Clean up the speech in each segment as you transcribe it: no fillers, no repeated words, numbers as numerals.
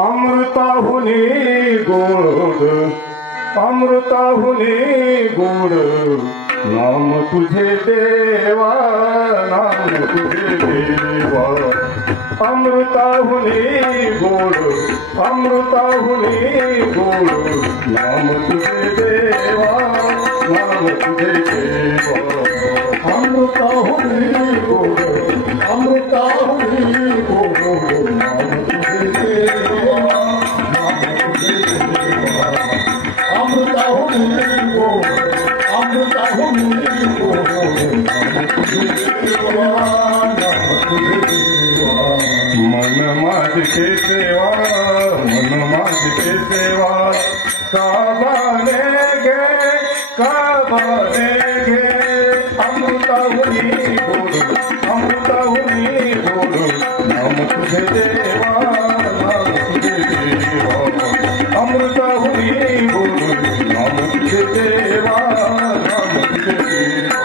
अमृताहुनी गोड अमृताहुनी गोड नाम तुझे देवा नाम तुझे देवा अमृताहुनी गोड अमृताहुनी गोड नाम तुझे देवा नाम तुझे देवा अमृताहुनी गोड अमृताहुनी गोड नाम तुझे देवा नाम तुझे देवा अमृताहुनी गोड अमृताहुनी गोड नाम तुझे देवा नाम तुझे देवा मन माझे सेवा मन माझे सेवा काबाने गे अमृताहुनी गोड अमृताहुनी गोड नाम तुझे देवा नाम तुझे देवा अमृताहुनी गोड नाम तुझे देवा नाम तुझे देवा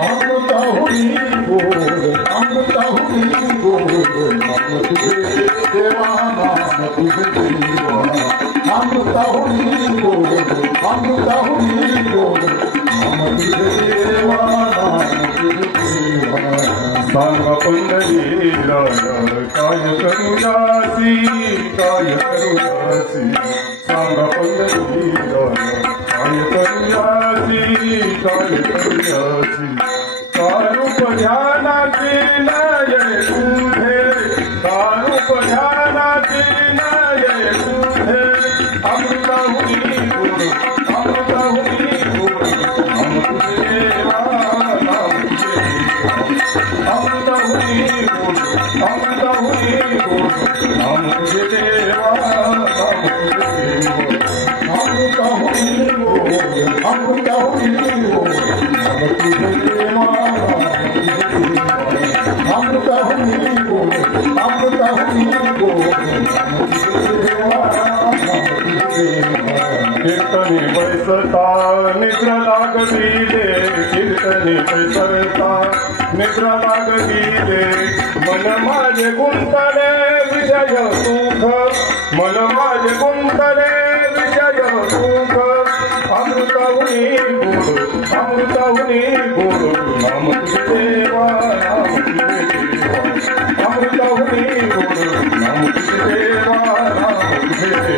अमृताहुनी गोड अमृताहुनी गोड नाम तुझे देवा नाम तुझे देवा अमृताहुनी गोड अमृताहुनी गोड नाम तुझे देवा नाम तुझे देवा सांग पंढरीला काय करूयासी काय करूयासी सांग पंढरीला काय करूयासी काय करूयासी कारूप ध्यानाची नये तुझे कारूप ध्यानाची नये तुझे अमृताहुनी गोड अमृताहुनी गोड नाम तुझे देवा नाम तुझे देवा अमृताहुनी गोड अमृताहुनी गोड नाम तुझे देवा नाम तुझे देवा अमृताहुनी गोड अमृताहुनी गोड नाम तुझे देवा अमृताहुनी गोड अमृताहुनी गोड नाम तुझे देवा कीर्तनी बैसता निद्रा लागविले कीर्तनी बैसता निद्रा लागविले मन माझे गुंतले विजय सुख मन माझे गुंतले विजय सुख अमृताहुनी गोड अमृताहुनी गोड नाम तुझे देवा नाम तुझे देवा अमृताहुनी गोड नाम तुझे देवा नाम तुझे